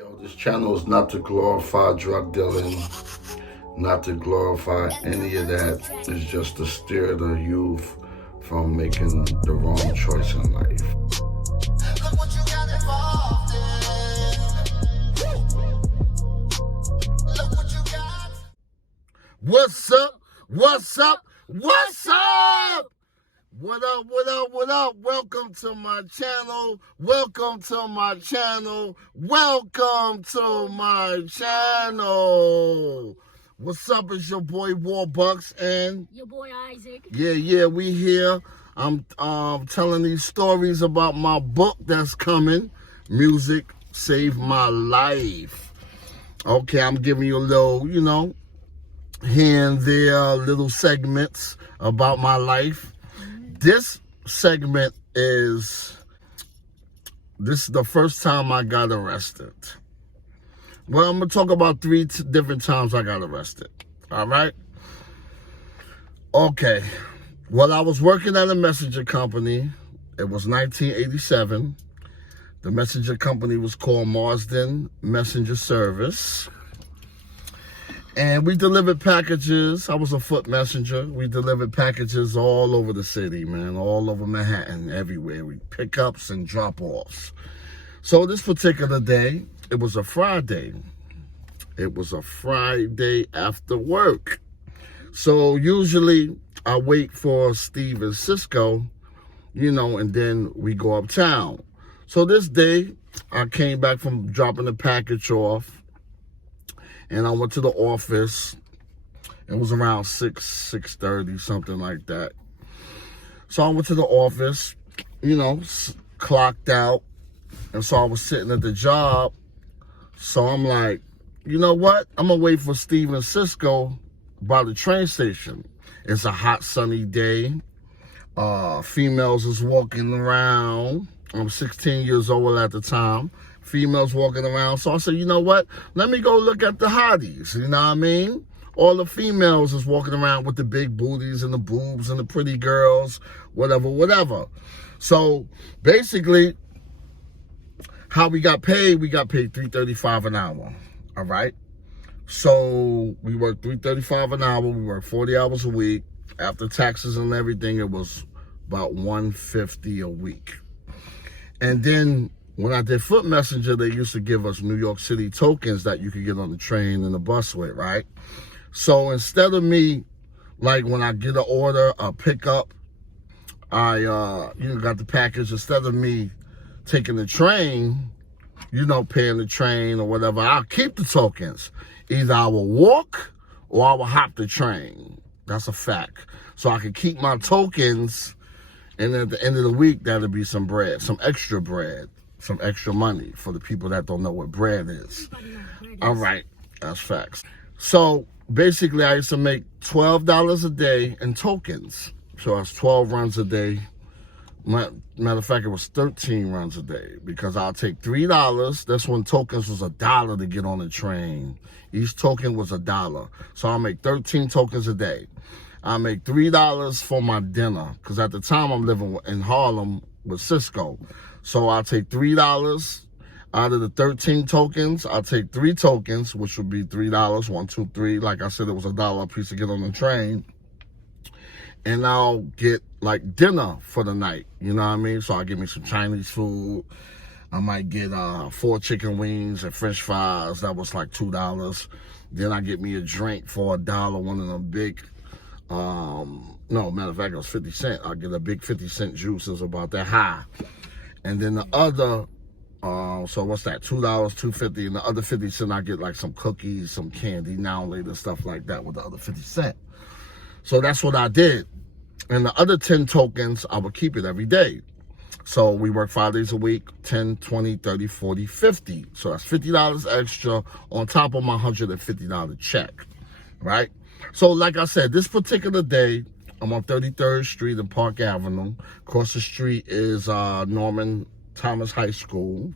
Yo, this channel is not to glorify drug dealing, not to glorify any of that. It's just to steer the youth from making the wrong choice in life. What's up? What's up? What's up? What up, what up, what up? Welcome to my channel. Welcome to my channel. Welcome to my channel. What's up? It's your boy Warbucks and your boy Isaac. Yeah, we here. I'm telling these stories about my book that's coming. Music Saved My Life. Okay, I'm giving you a little, here and there, little segments about my life. This segment is the first time I got arrested. Well, I'm going to talk about three different times I got arrested. All right? Okay. Well, I was working at a messenger company. It was 1987. The messenger company was called Marsden Messenger Service. And we delivered packages. I was a foot messenger. We delivered packages all over the city, man, all over Manhattan, everywhere. We pickups and drop-offs. So this particular day, it was a Friday. It was a Friday after work. So usually I wait for Steve and Cisco, and then we go uptown. So this day, I came back from dropping the package off. And I went to the office. It was around 6:30, something like that. So I went to the office, clocked out. And so I was sitting at the job. So I'm like, you know what? I'm going to wait for Steve and Cisco by the train station. It's a hot, sunny day. Females is walking around. I'm 16 years old at the time. Females walking around. So I said, you know what? Let me go look at the hotties. You know what I mean? All the females is walking around with the big booties and the boobs and the pretty girls, whatever. So basically, how we got paid $3.35 an hour. All right? So we worked $3.35 an hour. We worked 40 hours a week. After taxes and everything, it was about $150 a week. And then when I did Foot Messenger, they used to give us New York City tokens that you could get on the train and the bus with, right? So instead of me, like when I get an order, a pickup, I got the package, instead of me taking the train, paying the train or whatever, I'll keep the tokens. Either I will walk or I will hop the train. That's a fact. So I can keep my tokens, and at the end of the week, that'll be some bread, some extra bread. Some extra money for the people that don't know what bread is. All right, that's facts. So basically, I used to make $12 a day in tokens. So that's 12 runs a day. Matter of fact, it was 13 runs a day because I'll take $3. That's when tokens was $1 to get on the train. Each token was $1. So I'll make 13 tokens a day. I make $3 for my dinner because at the time I'm living in Harlem with Cisco. So I'll take $3 out of the 13 tokens. I'll take 3 tokens, which would be $3. 1, 2, 3. Like I said, it was $1 a piece to get on the train. And I'll get like dinner for the night. You know what I mean? So I'll get me some Chinese food. I might get 4 chicken wings and French fries. That was like $2. Then I get me a drink for $1. One of them big, no, matter of fact, it was 50 cents. I'll get a big 50-cent juice. It was about that high. And then the other, so what's that? $2, $2.50, and the other 50 cents I get like some cookies, some candy, now and later, stuff like that with the other 50 cents. So that's what I did. And the other 10 tokens, I would keep it every day. So we work 5 days a week, 10, 20, 30, 40, 50. So that's $50 extra on top of my $150 check, right? So like I said, this particular day, I'm on 33rd Street and Park Avenue. Across the street is Norman Thomas High School.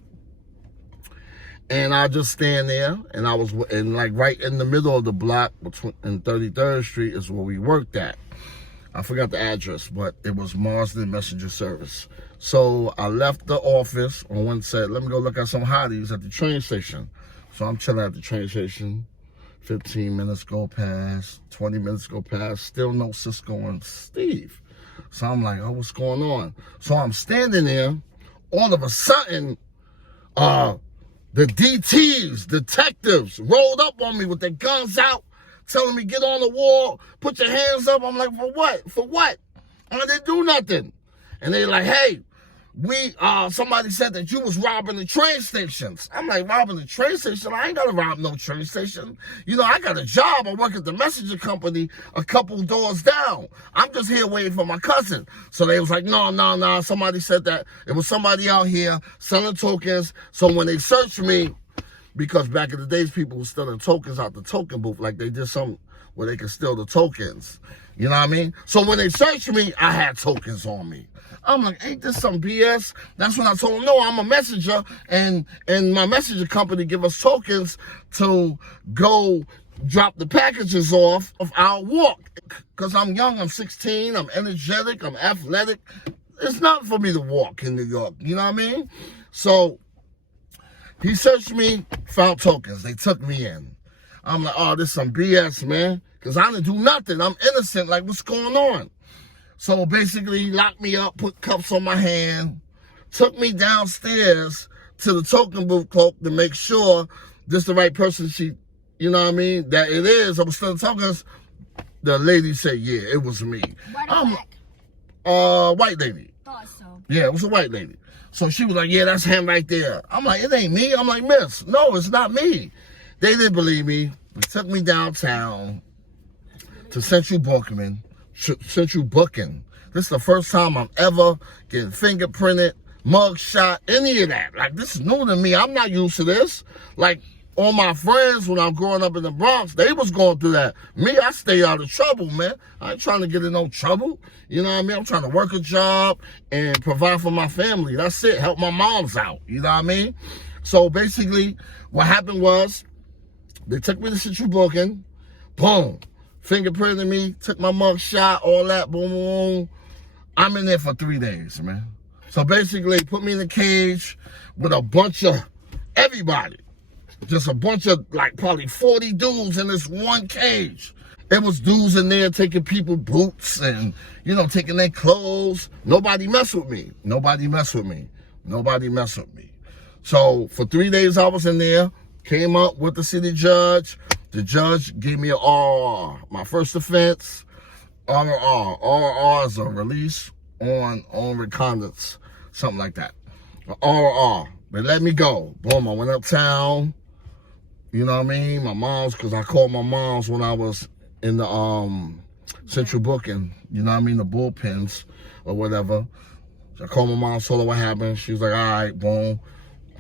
And I just stand there, and I was like right in the middle of the block between and 33rd Street is where we worked at. I forgot the address, but it was Marsden Messenger Service. So I left the office and one said, let me go look at some hotties at the train station. So I'm chilling at the train station. 15 minutes go past, 20 minutes go past, still no Cisco and Steve. So I'm like, oh, what's going on? So I'm standing there. All of a sudden, the DTs, detectives, rolled up on me with their guns out, telling me, get on the wall, put your hands up. I'm like, for what? For what? I didn't do nothing. And they like, hey, somebody said that you was robbing the train stations. I'm like, robbing the train station? I ain't gotta rob no train station. You know, I got a job. I work at the messenger company a couple doors down. I'm just here waiting for my cousin. So they was like, no. Somebody said that it was somebody out here selling tokens. So when they searched me, because back in the days, people were stealing tokens out the token booth, like they did something where they could steal the tokens. You know what I mean? So when they searched me, I had tokens on me. I'm like, ain't this some BS? That's when I told them, no, I'm a messenger, and my messenger company give us tokens to go drop the packages off of our walk. Because I'm young, I'm 16, I'm energetic, I'm athletic. It's not for me to walk in New York, you know what I mean? So he searched me, found tokens. They took me in. I'm like, oh, this some BS, man. Because I didn't do nothing. I'm innocent. Like, what's going on? So basically, he locked me up, put cuffs on my hand, took me downstairs to the token booth cloak to make sure this the right person you know what I mean, that it is. I was still tokens. The lady said, yeah, it was me. White lady. Thought so. Yeah, it was a white lady. So she was like, yeah, that's him right there. I'm like, it ain't me. I'm like, miss, no, it's not me. They didn't believe me. They took me downtown to Central Booking. This is the first time I'm ever getting fingerprinted, mug shot, any of that. Like, this is new to me. I'm not used to this. Like, all my friends when I'm growing up in the Bronx, they was going through that. Me, I stay out of trouble, man. I ain't trying to get in no trouble. You know what I mean? I'm trying to work a job and provide for my family. That's it. Help my moms out. You know what I mean? So basically, what happened was, they took me to Central Booking. Boom. Fingerprinted me, took my mug shot, all that, boom, boom. I'm in there for 3 days, man. So basically, put me in a cage with a bunch of everybody. Just a bunch of, like, probably 40 dudes in this one cage. It was dudes in there taking people boots and, you know, taking their clothes. Nobody messed with me. Nobody messed with me. Nobody messed with me. So for 3 days I was in there, came up with the city judge. The judge gave me an RR. My first offense, RR. RR is a release on reconnaissance, something like that. RR. They let me go. Boom, I went uptown. You know what I mean? My mom's, because I called my mom's when I was in the Central Booking. You know what I mean? The bullpens or whatever. So I called my mom, told her what happened. She was like, all right, boom.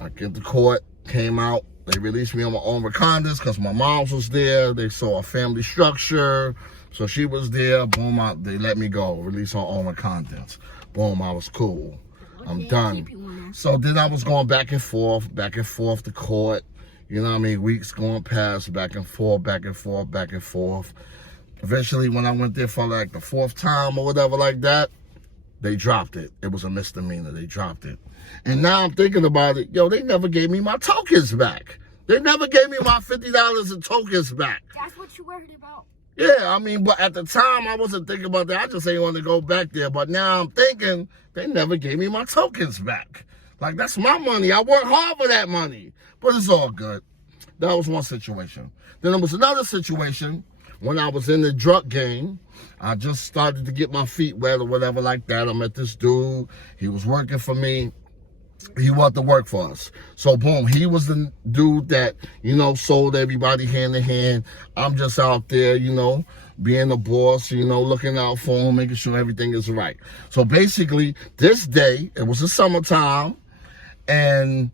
I get to court, came out. They released me on my own reconnaissance because my mom's was there. They saw a family structure. So she was there. Boom, they let me go. Release on own reconnaissance. Boom, I was cool. I'm done. So then I was going back and forth to court. You know what I mean? Weeks going past, back and forth. Eventually, when I went there for like the 4th time or whatever like that, they dropped it. It was a misdemeanor. They dropped it. And now I'm thinking about it. Yo, they never gave me my tokens back. They never gave me my $50 in tokens back. That's what you worried about. Yeah, I mean, but at the time, I wasn't thinking about that. I just ain't want to go back there. But now I'm thinking, they never gave me my tokens back. Like, that's my money. I worked hard for that money. But it's all good. That was one situation. Then there was another situation when I was in the drug game. I just started to get my feet wet or whatever like that. I met this dude. He was working for me. He wanted to work for us. So, boom, he was the dude that, you know, sold everybody hand in hand. I'm just out there, you know, being the boss, you know, looking out for him, making sure everything is right. So, basically, this day, it was the summertime, and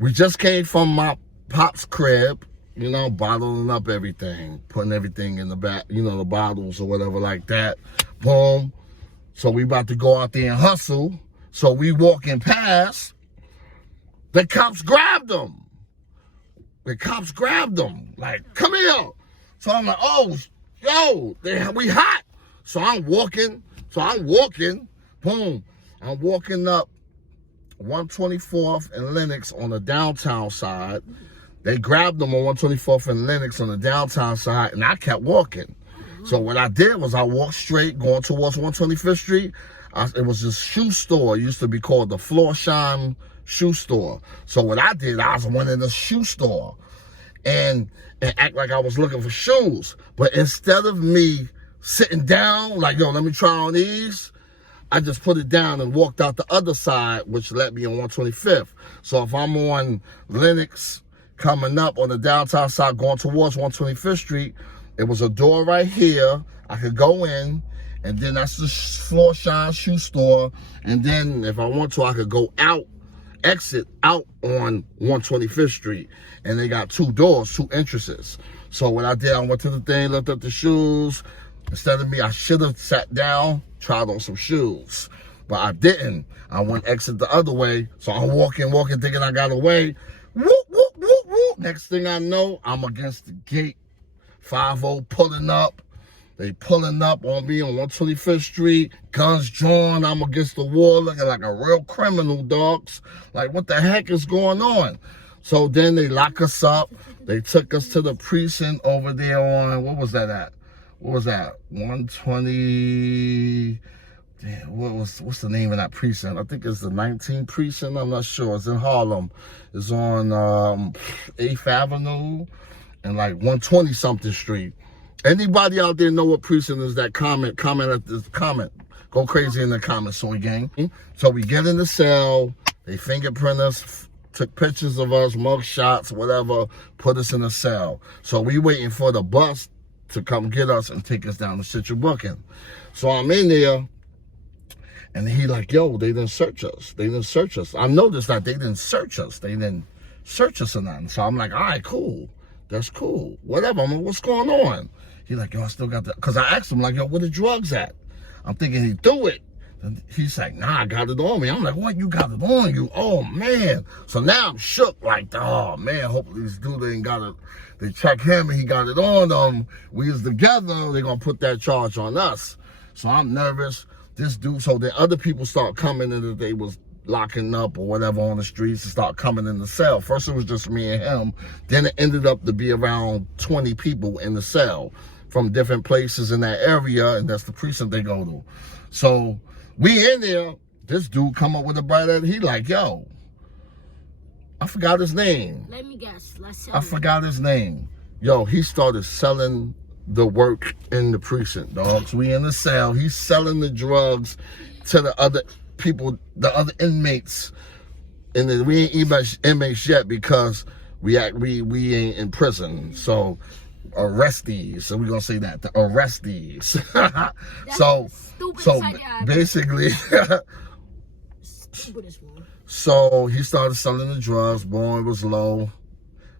we just came from my pop's crib, you know, bottling up everything, putting everything in the back, you know, the bottles or whatever like that. Boom. So, we about to go out there and hustle. So we walking past, the cops grabbed him. Like, come here. So I'm like, oh, yo, we hot. So I'm walking, boom. I'm walking up 124th and Lenox on the downtown side. They grabbed them on 124th and Lenox on the downtown side, and I kept walking. So what I did was I walked straight, going towards 125th Street. It was this shoe store. It used to be called the Florsheim Shoe Store. So what I did, I went in the shoe store and act like I was looking for shoes. But instead of me sitting down, like, yo, let me try on these, I just put it down and walked out the other side, which led me on 125th. So if I'm on Lenox coming up on the downtown side going towards 125th Street, it was a door right here. I could go in, and then that's the Florsheim Shoe Store. And then if I want to, I could go out, exit out on 125th Street. And they got two doors, two entrances. So what I did, I went to the thing, looked at the shoes. Instead of me, I should have sat down, tried on some shoes. But I didn't. I went exit the other way. So I'm walking, thinking I got away. Whoop, whoop, whoop, whoop. Next thing I know, I'm against the gate. 5-0 pulling up. They pulling up on me on 125th Street. Guns drawn. I'm against the wall looking like a real criminal, dogs. Like, what the heck is going on? So then they lock us up. They took us to the precinct over there on, what was that at? What was that? 120... Damn, what's the name of that precinct? I think it's the 19th precinct. I'm not sure. It's in Harlem. It's on 8th Avenue and like 120 something street. Anybody out there know what precinct is that? Comment at this comment. Go crazy in the comments, Soy Gang. So we get in the cell. They fingerprint us, took pictures of us, mug shots, whatever, put us in the cell. So we waiting for the bus to come get us and take us down to Central Booking. So I'm in there. And he like, yo, they didn't search us. They didn't search us. I noticed that they didn't search us. They didn't search us or nothing. So I'm like, all right, cool. That's cool. Whatever. I'm like, what's going on? He like, yo, I still got that. Because I asked him, like, yo, where the drugs at? I'm thinking he threw it. And he's like, nah, I got it on me. I'm like, what? You got it on you? Oh, man. So now I'm shook. Like, oh, man, hopefully this dude ain't got it. They check him and he got it on them. We was together. They're going to put that charge on us. So I'm nervous. This dude, so then other people start coming in that they was locking up or whatever on the streets and start coming in the cell. First it was just me and him. Then it ended up to be around 20 people in the cell from different places in that area, and that's the precinct they go to. So we in there, this dude come up with a bright idea. He like, yo, I forgot his name. Let me guess. I forgot his name. Yo, he started selling the work in the precinct, dogs. We in the cell. He's selling the drugs to the other people, the other inmates. And then we ain't inmates yet because we ain't in prison. So arrestees. So we're gonna say that. The arrestees. so basically so he started selling the drugs. Boy, it was low.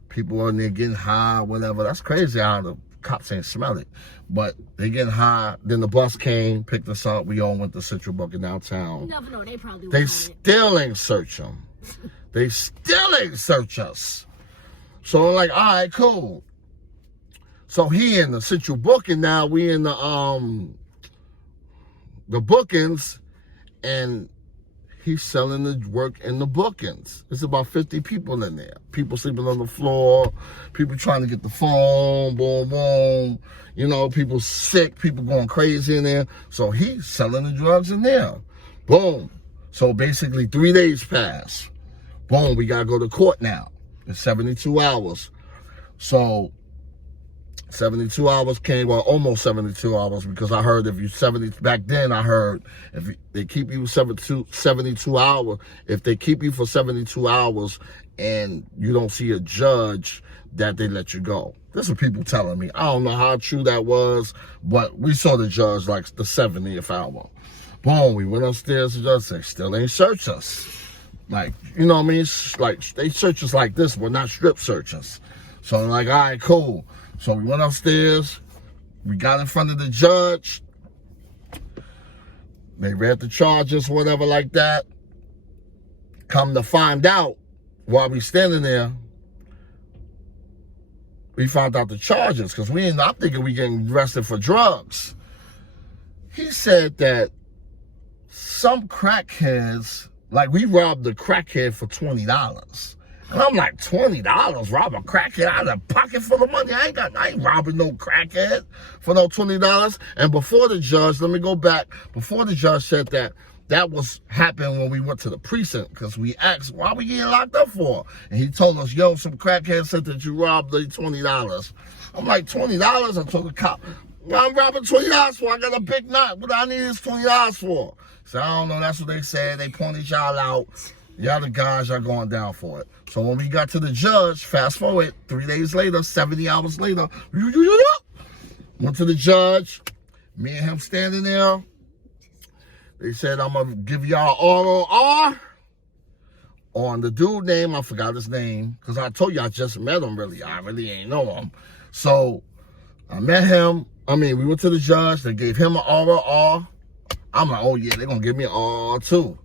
People are in there getting high, whatever. That's crazy how the cops ain't smell it, but they getting high. Then the bus came, picked us up. We all went to Central Booking downtown. You never know. They still ain't search them. They still ain't search us. So I'm like, all right, cool. So he in the Central Booking now. We in the bookings, and he's selling the work in the bookings. There's about 50 people in there. People sleeping on the floor. People trying to get the phone. Boom, boom. You know, people sick. People going crazy in there. So he's selling the drugs in there. Boom. So basically 3 days pass. Boom, we got to go to court now. It's 72 hours. So 72 hours came, well, almost 72 hours, because I heard if you 70, back then I heard if they keep you 72 hours, if they keep you for 72 hours and you don't see a judge, that they let you go. That's what people telling me. I don't know how true that was, but we saw the judge like the 70th hour. Boom, we went upstairs, the judge said, still ain't search us. Like, you know what I mean? Like, they search us like this, but not strip search us. So I'm like, all right, cool. So we went upstairs, we got in front of the judge, they read the charges, whatever like that. Come to find out, while we standing there, we found out the charges because I'm thinking we getting arrested for drugs. He said that some crackheads, like we robbed the crackhead for $20. And I'm like, $20? Rob a crackhead out of a pocket full of money? I ain't robbing no crackhead for no $20. And before the judge, let me go back, before the judge said that was happened when we went to the precinct, because we asked, why we getting locked up for? And he told us, yo, some crackhead said that you robbed the $20. I'm like, $20? I told the cop, I'm robbing $20 for. I got a big knot. What I need is $20 for. So I don't know, that's what they said. They pointed y'all out. Y'all the guys, y'all going down for it. So when we got to the judge, fast forward, 3 days later, 70 hours later, went to the judge, me and him standing there. They said, I'm going to give y'all ROR on the dude name. I forgot his name because I told you I just met him, really. I really ain't know him. So I met him. We went to the judge. They gave him an ROR. I'm like, oh, yeah, they're going to give me an ROR too.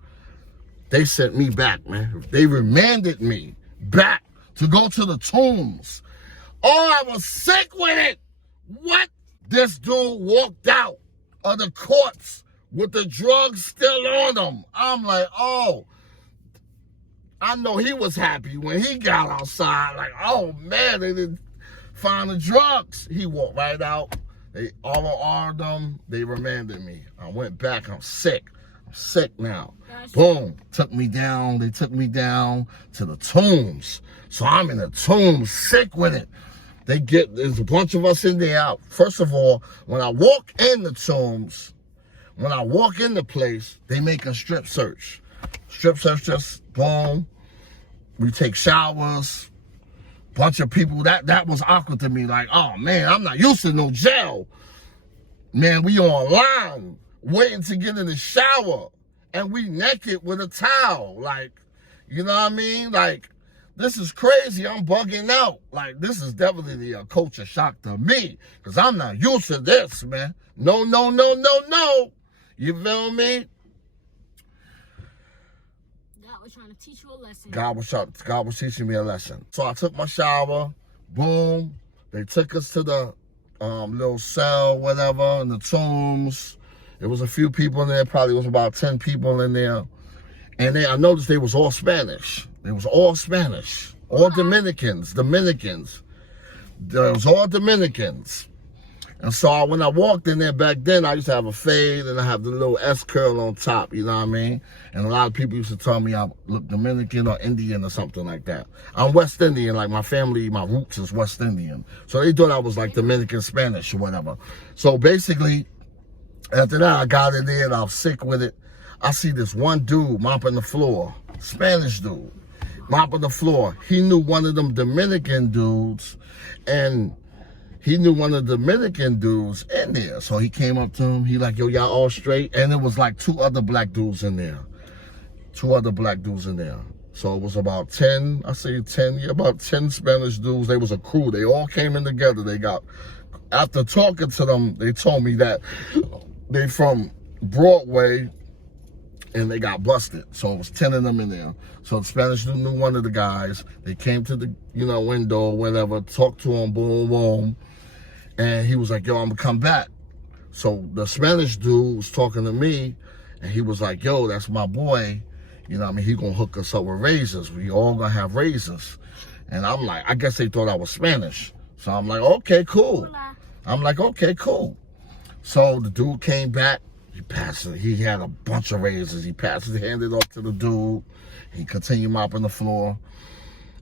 They sent me back, man. They remanded me back to go to the Tombs. Oh, I was sick with it. What? This dude walked out of the courts with the drugs still on him. I'm like, oh, I know he was happy when he got outside. Like, oh, man, they didn't find the drugs. He walked right out. They ROR'd them. They remanded me. I went back. I'm sick. I'm sick now. Boom. Took me down. They took me down to the Tombs. So I'm in the Tombs, sick with it. There's a bunch of us in there. First of all, when I walk in the Tombs, when I walk in the place, they make a strip search. Strip search, just boom. We take showers. Bunch of people, that was awkward to me. Like, oh man, I'm not used to no jail. Man, we online waiting to get in the shower. And we naked with a towel. Like, you know what I mean? Like, this is crazy. I'm bugging out. Like, this is definitely a culture shock to me. Because I'm not used to this, man. No. You feel me? God was trying to teach you a lesson. God was teaching me a lesson. So I took my shower. Boom. They took us to the little cell, whatever, in the Tombs. There was a few people in there. Probably was about 10 people in there. And I noticed they was all Spanish. They was all Spanish. All Dominicans. There was all Dominicans. And so when I walked in there back then, I used to have a fade and I have the little S curl on top, you know what I mean? And a lot of people used to tell me I look Dominican or Indian or something like that. I'm West Indian, like my family, my roots is West Indian. So they thought I was like Dominican Spanish or whatever. So basically, after that, I got in there and I was sick with it. I see this one dude mopping the floor, Spanish dude, mopping the floor. He knew one of them Dominican dudes and he knew one of the Dominican dudes in there. So he came up to him. He like, yo, y'all all straight? And there was like 2 other black dudes in there. 2 other black dudes in there. So it was about 10, about 10 Spanish dudes. They was a crew. They all came in together. After talking to them, they told me that they from Broadway and they got busted. So it was 10 of them in there. So the Spanish dude knew one of the guys. They came to the, window or whatever, talked to him, boom, boom. And he was like, yo, I'm gonna come back. So the Spanish dude was talking to me and he was like, yo, that's my boy. You know what I mean? He gonna hook us up with razors. We all gonna have razors. And I'm like, I guess they thought I was Spanish. So I'm like, okay, cool. I'm like, okay, cool. So the dude came back. He had a bunch of razors. He handed off to the dude. He continued mopping the floor.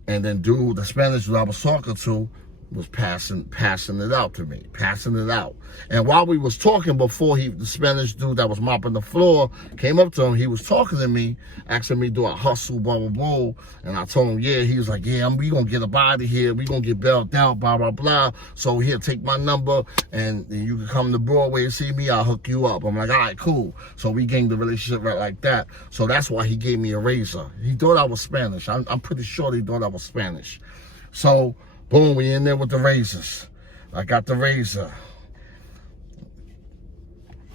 And then the Spanish dude I was talking to was passing it out to me, passing it out. And while we was talking before the Spanish dude that was mopping the floor came up to him, he was talking to me, asking me, do I hustle, blah, blah, blah. And I told him, yeah. He was like, yeah, we gonna get up out of here. We gonna get bailed out, blah, blah, blah. So here, take my number and you can come to Broadway and see me. I'll hook you up. I'm like, all right, cool. So we gained the relationship right like that. So that's why he gave me a razor. He thought I was Spanish. I'm pretty sure he thought I was Spanish. So boom, we in there with the razors. I got the razor.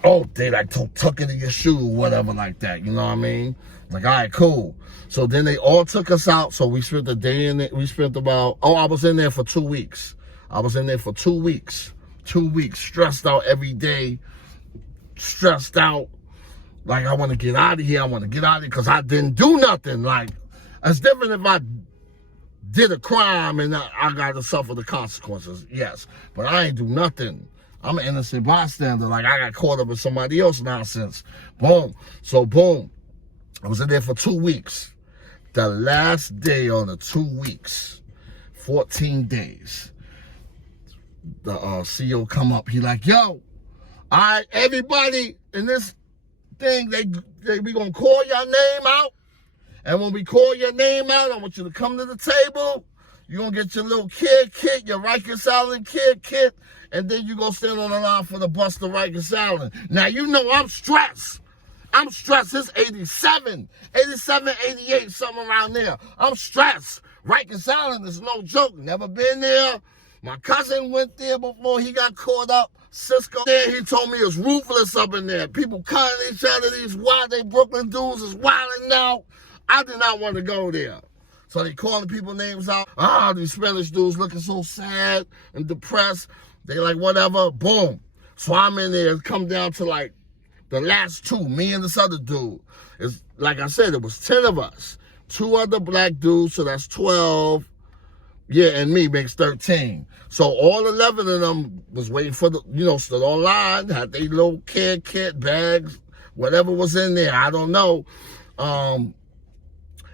Oh, they like tuck it in your shoe, whatever like that. You know what I mean? Like, all right, cool. So then they all took us out. So we spent the day in it. We spent I was in there for 2 weeks. I was in there for 2 weeks. 2 weeks, stressed out every day, stressed out. Like, I want to get out of here. I want to get out of here because I didn't do nothing. Like, it's different if I did a crime and I got to suffer the consequences, yes. But I ain't do nothing. I'm an innocent bystander. Like, I got caught up in somebody else's nonsense. Boom. So, boom. I was in there for 2 weeks. The last day on the 2 weeks, 14 days, the CEO come up. He like, yo, all right, everybody in this thing, we gonna call your name out. And when we call your name out, I want you to come to the table. You're going to get your little care kit, your Rikers Island care kit, and then you're going to stand on the line for the bus to Rikers Island. Now, you know I'm stressed. I'm stressed. It's 87, 88, something around there. I'm stressed. Rikers Island is no joke. Never been there. My cousin went there before he got caught up. Cisco there, he told me it's ruthless up in there. People cutting each other. These Brooklyn dudes is wilding out. I did not want to go there. So they calling people names out. These Spanish dudes looking so sad and depressed. They like, whatever, boom. So I'm in there, come down to like the last two, me and this other dude. It's, like I said, it was 10 of us. 2 other black dudes, so that's 12. Yeah, and me makes 13. So all 11 of them was waiting for the, stood online, had their little care kit, bags, whatever was in there, I don't know.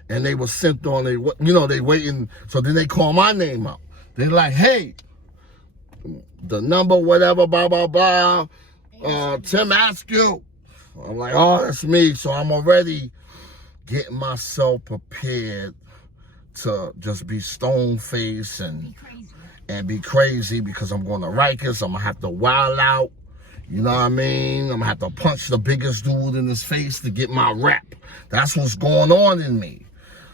And they were sent on, they waiting. So then they call my name out. They're like, hey, the number, whatever, blah, blah, blah, Tim Askew. I'm like, oh, that's me. So I'm already getting myself prepared to just be stone-faced and be crazy because I'm going to Rikers. I'm going to have to wild out. You know what I mean? I'm going to have to punch the biggest dude in his face to get my rep. That's what's going on in me.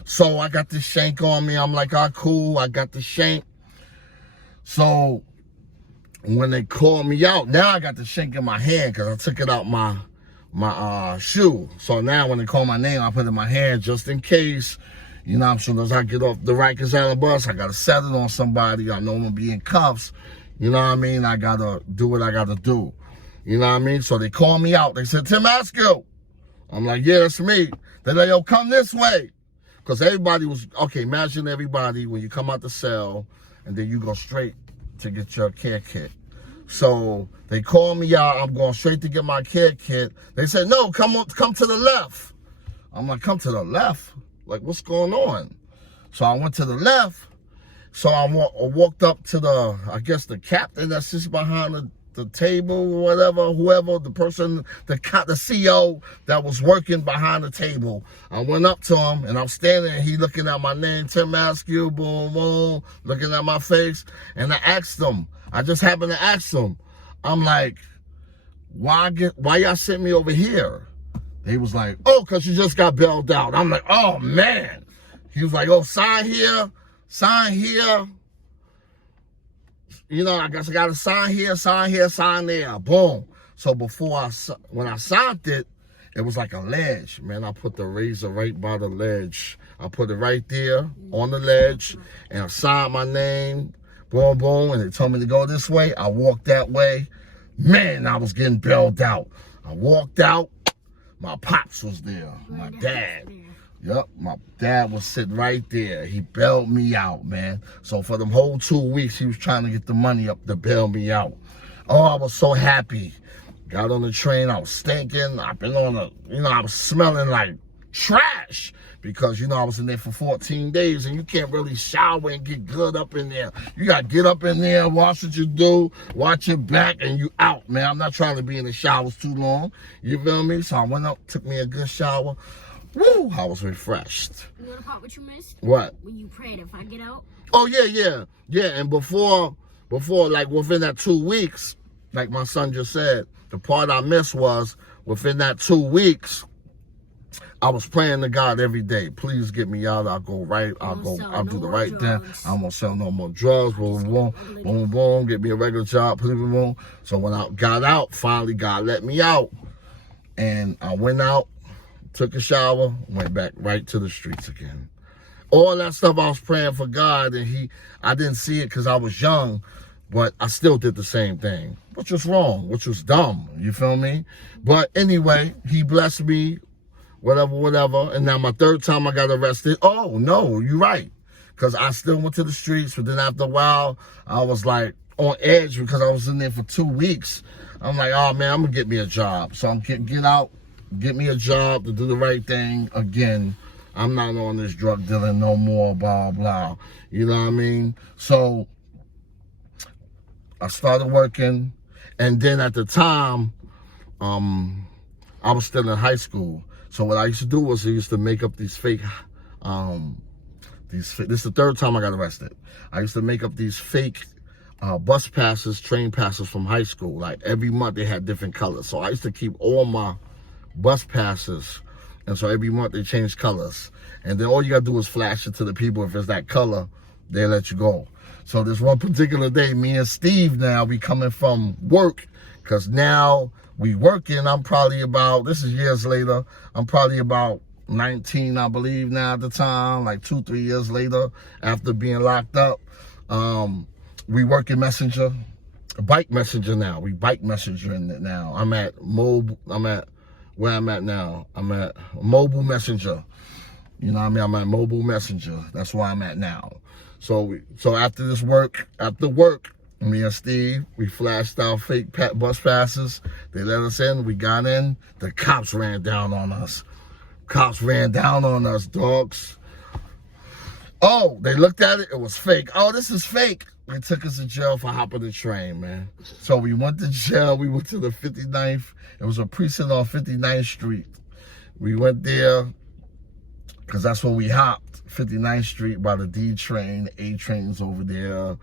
So I got this shank on me. I'm like, cool. I got the shank. So when they call me out, now I got the shank in my hand because I took it out my shoe. So now when they call my name, I put it in my hand just in case. You know, as soon as I get off the Rikers Island bus, I got to set it on somebody. I know I'm going to be in cuffs. You know what I mean? I got to do what I got to do. You know what I mean? So they call me out. They said, Tim Askew. I'm like, yeah, that's me. They're like, yo, come this way. Because everybody was, okay, imagine everybody when you come out the cell and then you go straight to get your care kit. So they call me out. I'm going straight to get my care kit. They said, no, come to the left. I'm like, come to the left? Like, what's going on? So I went to the left. So I walked up to I guess the captain that sits behind the table or whatever, whoever, the person, the CEO that was working behind the table. I went up to him and I'm standing and he looking at my name, Tim Askew, boom, boom, looking at my face. And I asked him, I just happened to ask him, I'm like, why y'all sent me over here? He was like, oh, because you just got bailed out. I'm like, oh, man. He was like, oh, sign here, sign here. You know, I guess I got to sign here, sign there. Boom. So when I signed it, it was like a ledge. Man, I put the razor right by the ledge. I put it right there on the ledge, and I signed my name. Boom, boom. And they told me to go this way. I walked that way. Man, I was getting bailed out. I walked out. My pops was there. My dad. Yep, my dad was sitting right there. He bailed me out, man. So for them whole 2 weeks, he was trying to get the money up to bail me out. Oh, I was so happy. Got on the train, I was stinking. I was smelling like trash because, I was in there for 14 days and you can't really shower and get good up in there. You got to get up in there, watch what you do, watch your back, and you out, man. I'm not trying to be in the showers too long. You feel me? So I went up, took me a good shower. Woo, I was refreshed. You know the part what you missed? What? When you prayed, if I get out? Oh, yeah. And before, like within that 2 weeks, like my son just said, the part I missed was within that 2 weeks, I was praying to God every day. Please get me out. I'll go right. I'll do the right thing. I won't sell no more drugs. Boom, boom, boom, boom. Get me a regular job. Boom, boom. So when I got out, finally God let me out. And I went out, took a shower, went back right to the streets again. All that stuff I was praying for God, and I didn't see it because I was young. But I still did the same thing, which was wrong, which was dumb. You feel me? But anyway, he blessed me, whatever. And now my third time I got arrested. Oh, no, you're right. Because I still went to the streets. But then after a while, I was like on edge because I was in there for 2 weeks. I'm like, oh, man, I'm going to get me a job. So I'm get out, get me a job to do the right thing again. I'm not on this drug dealing no more, blah, blah. You know what I mean? So I started working, and then at the time, I was still in high school. So what I used to do was I used to make up these fake, this is the third time I got arrested. I used to make up these fake bus passes, train passes from high school. Like every month they had different colors. So I used to keep all my bus passes, and so every month they changed colors. And then all you gotta do is flash it to the people. If it's that color, they let you go. So this one particular day, me and Steve now, we coming from work, because now we working. I'm probably about, this is years later, I'm probably about 19, I believe now at the time, like 2-3 years later after being locked up. We work in Messenger, Bike Messenger now. We Bike Messenger in it now. Where I'm at now. I'm at Mobile Messenger. You know what I mean? I'm at Mobile Messenger. That's where I'm at now. So after work, me and Steve, we flashed our fake bus passes. They let us in. We got in. The cops ran down on us. Dogs. Oh, they looked at it. It was fake. Oh, this is fake. They took us to jail for hopping the train, man. So we went to jail. We went to the 59th. It was a precinct on 59th Street. We went there because that's where we hopped. 59th Street by the D train, A train's over there.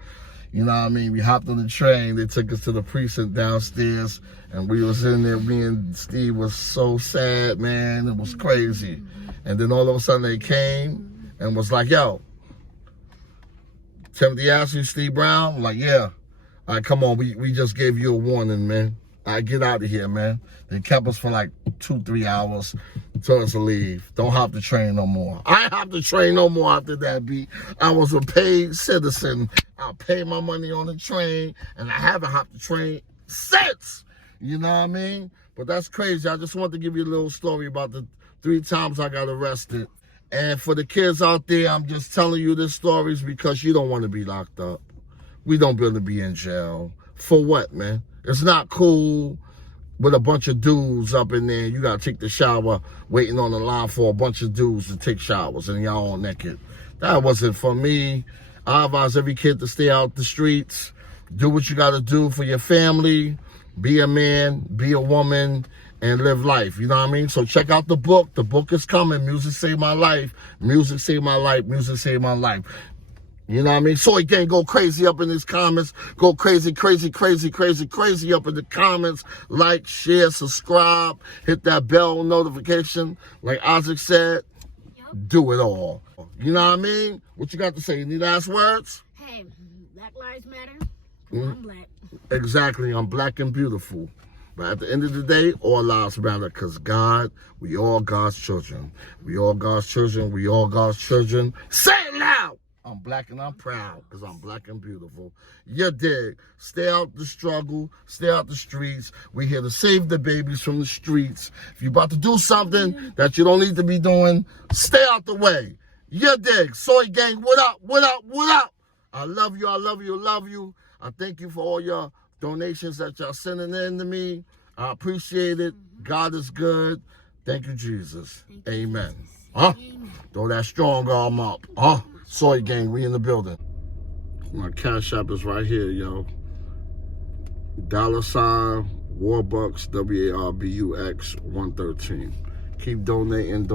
You know what I mean? We hopped on the train. They took us to the precinct downstairs, and we was in there. Me and Steve was so sad, man. It was crazy. And then all of a sudden they came and was like, yo, Timothy Ashley, Steve Brown? I'm like, yeah. All right, come on. We just gave you a warning, man. All right, get out of here, man. They kept us for like 2-3 hours. Told us to leave. Don't hop the train no more. I ain't hop the train no more after that beat. I was a paid citizen. I paid my money on the train, and I haven't hopped the train since. You know what I mean? But that's crazy. I just want to give you a little story about the 3 times I got arrested. And for the kids out there, I'm just telling you this stories because you don't want to be locked up. We don't want to be in jail. For what, man? It's not cool with a bunch of dudes up in there. You got to take the shower waiting on the line for a bunch of dudes to take showers and y'all all naked. That wasn't for me. I advise every kid to stay out the streets. Do what you got to do for your family. Be a man, be a woman, and live life. You know what I mean? So check out the book. The book is coming. Music Saved My Life. Music Saved My Life. Music Saved My Life. You know what I mean? Soy Gang, go crazy up in these comments. Go crazy up in the comments. Like, share, subscribe. Hit that bell notification. Like Isaac said, do it all. You know what I mean? What you got to say? Any last words? Hey, Black Lives Matter. I'm black. Exactly. I'm black and beautiful. But at the end of the day, all lives matter because God, we all God's children. We all God's children. We all God's children. Say it loud. I'm black and I'm proud because I'm black and beautiful. You dig? Stay out the struggle. Stay out the streets. We're here to save the babies from the streets. If you're about to do something that you don't need to be doing, stay out the way. You dig? Soy Gang, what up? What up? What up? I love you. I love you. I love you. I thank you for all your donations that y'all sending in to me. I appreciate it. God is good. Thank you, Jesus. Amen. Huh? Throw that strong arm up. Huh? Soy Gang, we in the building. My cash app is right here, yo. $ Warbucks, WARBUX 113. Keep donating.